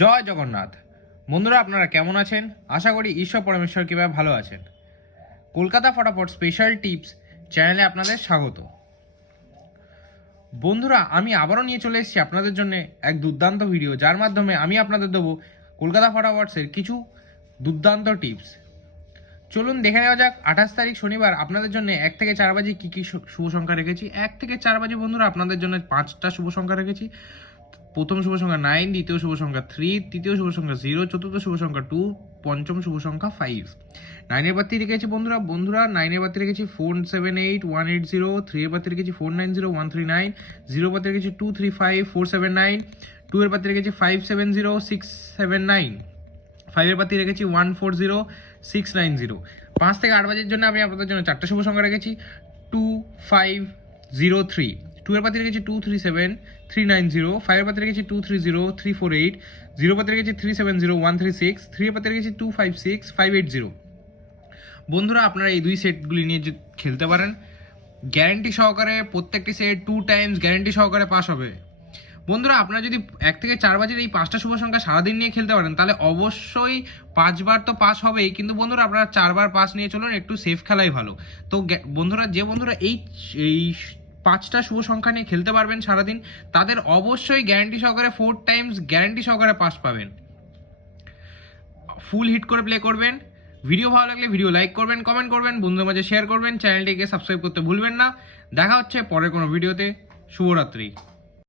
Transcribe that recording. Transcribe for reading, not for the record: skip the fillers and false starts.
জয় জগন্নাথ। বন্ধুরা, আপনারা কেমন আছেন? আশা করি ঈশ্বর পরমেশ্বর কৃপায় ভালো আছেন। কলকাতা ফটাফট স্পেশাল টিপস চ্যানেলে আপনাদের স্বাগত। বন্ধুরা, আমি আবারও নিয়ে চলে এসেছি আপনাদের জন্য এক দুর্দান্ত ভিডিও, যার মাধ্যমে আমি আপনাদের দেবো কলকাতা ফটাফটসের কিছু দুর্দান্ত টিপস। চলুন দেখে নেওয়া যাক 28 তারিখ শনিবার আপনাদের জন্য 1 থেকে 4 বাজে কী কী শুভ সংখ্যা রেখেছি। 1 থেকে 4 বাজে বন্ধুরা আপনাদের জন্য 5টা শুভ সংখ্যা রেখেছি। প্রথম শুভ সংখ্যা 9, দ্বিতীয় শুভ সংখ্যা 3, তৃতীয় শুভ সংখ্যা 0, চতুর্থ শুভ সংখ্যা 2, পঞ্চম শুভ সংখ্যা 5। 9-এর বাতি রেখেছি বন্ধুরা 9-এর বাতি রেখেছি 478180, 3-এর বাতি রেখেছি 490139, 0 বাতি রেখেছি 235479, 2-এর বাতি রেখেছি 570679, 5-এর বাতি রেখেছি 140690। 5 থেকে 8 বাজের জন্য আমি আপনাদের জন্য 4টা শুভ সংখ্যা রেখেছি 2503। 2-এর বাতি রেখেছি 237390, 5-এর বাতি রেখেছি 230348, 0 বাতি রেখেছি 370136, 3-এর বাতি রেখেছি 256580। বন্ধুরা, আপনারা এই দুই সেটগুলি নিয়ে খেলতে পারেন। গ্যারেন্টি সহকারে প্রত্যেকটি সেট 2 টাইমস গ্যারেন্টি সহকারে পাস হবে। বন্ধুরা, আপনারা যদি 1 থেকে 4 বাজের এই 5টা শুভ সংখ্যা সারাদিন নিয়ে খেলতে পারেন, তাহলে অবশ্যই 5 বার তো পাস হবেই, কিন্তু বন্ধুরা আপনারা 4 বার পাস নিয়ে চলুন, একটু সেফ খেলাই ভালো। তো বন্ধুরা, যে বন্ধুরা এই 5টা শুভ সংখ্যা নিয়ে খেলতে পারবেন সারাদিন, তাদের অবশ্যই গ্যারেন্টি সহকারে 4 টাইমস গ্যারেন্টি সহকারে পাস পাবেন। ফুল হিট করে প্লে করবেন। ভিডিও ভালো লাগলে ভিডিও লাইক করবেন, কমেন্ট করবেন, বন্ধুদের মাঝে শেয়ার করবেন, চ্যানেলটিকে সাবস্ক্রাইব করতে ভুলবেন না। দেখা হচ্ছে পরের কোনো ভিডিওতে। শুভরাত্রি।